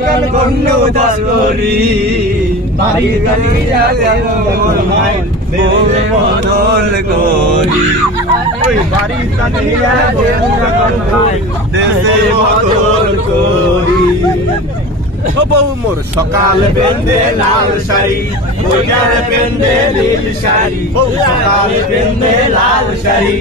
কেন গণ্য দাস করি বাড়ির গালিয়া যেমন হয় দেশে বদল করি ওই বাড়ির গালিয়া যেমন হয় দেশে বদল করি ও বউ মোর সকাল বেন্দে লাল শাড়ি বইয়ার বেন্দে নীল শাড়ি ও সকাল বেন্দে লাল শাড়ি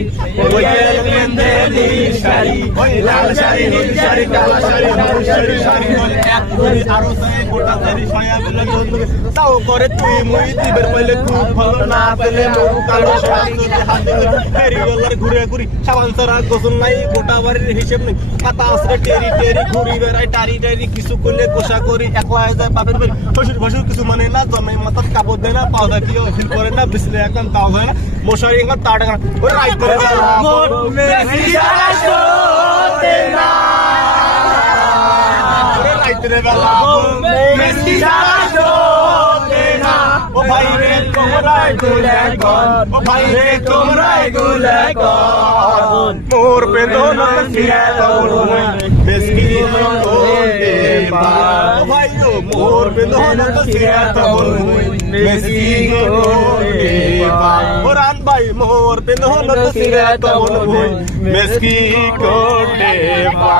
বইয়ার বেন্দে নীল শাড়ি ওই লাল শাড়ি নীল শাড়ি কালো শাড়ি লাল শাড়ি শাড়ি বলে এক করে আরো সাই গোটা শাড়ি ছয়া বলে জন্মে তাও করে তুই মুই দিবের পয়লে খুব ভালো না পেলে মোর কালো শাড়ি হাতে ফেরি গলার ঘুরে ঘুরি সাবান সারা গোসল নাই গোটা বাড়ির হিসেব নেই পাতা আসরে টেরি টেরি ঘুরি বেড়াই টারি টারি কিছু করলে করি একলা যায় বাপের বাড়ি শ্বশুর ভাসুর কিছু মানে না জন্মাই মাথার কাপড় দেয় না পাওয়া যায় কেউ ফিল করে না বিছলে এখন তাও হয় না মশারি এখন তার টাকা ওই রাইতের বেলা ও ভাই রে তোমরাই গুলে কর ও ভাই রে তোমরাই গুলে কর মোর বেদনা সিয়া তোর বেসকি তোরে পা ও ভাই ও মোর বেদনা সিয়া তোর বেসকি তোরে পা ও রান ভাই মোর বেদনা সিয়া তোর বেসকি তোরে পা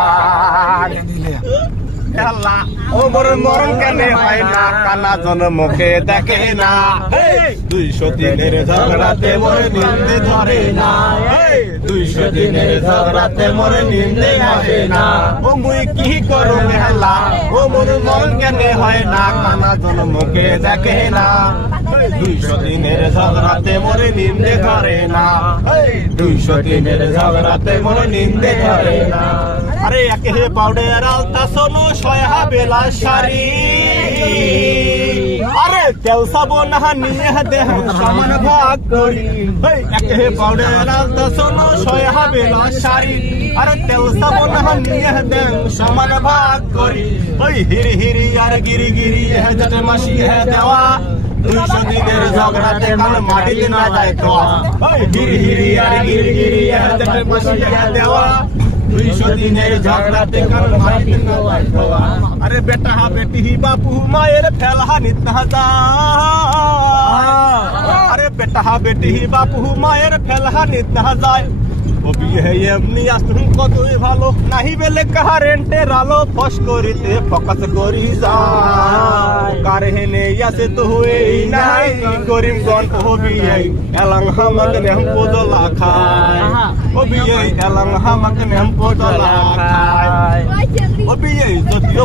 আল্লাহ ও মোর মরণ কেন হয় না কানা জন মুখে দেখে না 200 দিনের ঝগড়াতে মোর নিন্দে ধরে না 200 দিনের ঝগড়াতে মোর নিন্দে ধরে না ও মুই কি করো মেহলা ও মোর মরণ কেন হয় না কানা জন মুখে দেখে না 200 দিনের ঝগড়াতে মোর নিন্দে ধরে না 200 দিনের ঝগড়াতে মোর নিন্দে ধরে না আরে একে হে পাউডার আলতা সোনো ছয়া বেলা শাড়ি আরে তেল সাবন নিয়ে দেহ সমান ভাগ করি একে হে পাউডার আলতা সোনো ছয়া বেলা শাড়ি আরে তেল সাবন নিয়ে দেহ সমান ভাগ করি ওই হিরি হিরি আর গিরি গিরি হে জটে মাসি হে দেওয়া 200 দিনের ঝগড়াতে কাল মাটিতে না যায় তো ওই হিরি হিরি আর গিরি গিরি হে জটে মাসি হে দেওয়া 200 দিনের ঝগড়াতে কাল মাটিতে না যায় তো আরে বেটা হা বেটি বাপু মায়ের ফেলহা নিত না যা আরে বেটা হা বেটি বাপু মায়ের ফেলহা নিত না যায় ও বিয়ে এমনি আসুন কতই ভালো নাহি বেলে কারেন্টের আলো ফস করিতে ফোকাস করি যায় কারে হেনে আসে তো হই নাই করিম গন ও বিয়ে এলাং হামাক নেম পোদলা খায় ও বিয়ে এলাং হামাক নেম পোদলা খায় ও বিয়ে যদিও